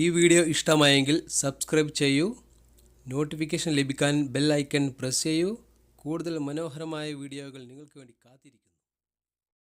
ഈ വീഡിയോ ഇഷ്ടമായെങ്കിൽ സബ്സ്ക്രൈബ് ചെയ്യൂ, നോട്ടിഫിക്കേഷൻ ലഭിക്കാൻ ബെൽ ഐക്കൺ പ്രസ് ചെയ്യൂ. കൂടുതൽ മനോഹരമായ വീഡിയോകൾ നിങ്ങൾക്ക് വേണ്ടി കാത്തിരിക്കും.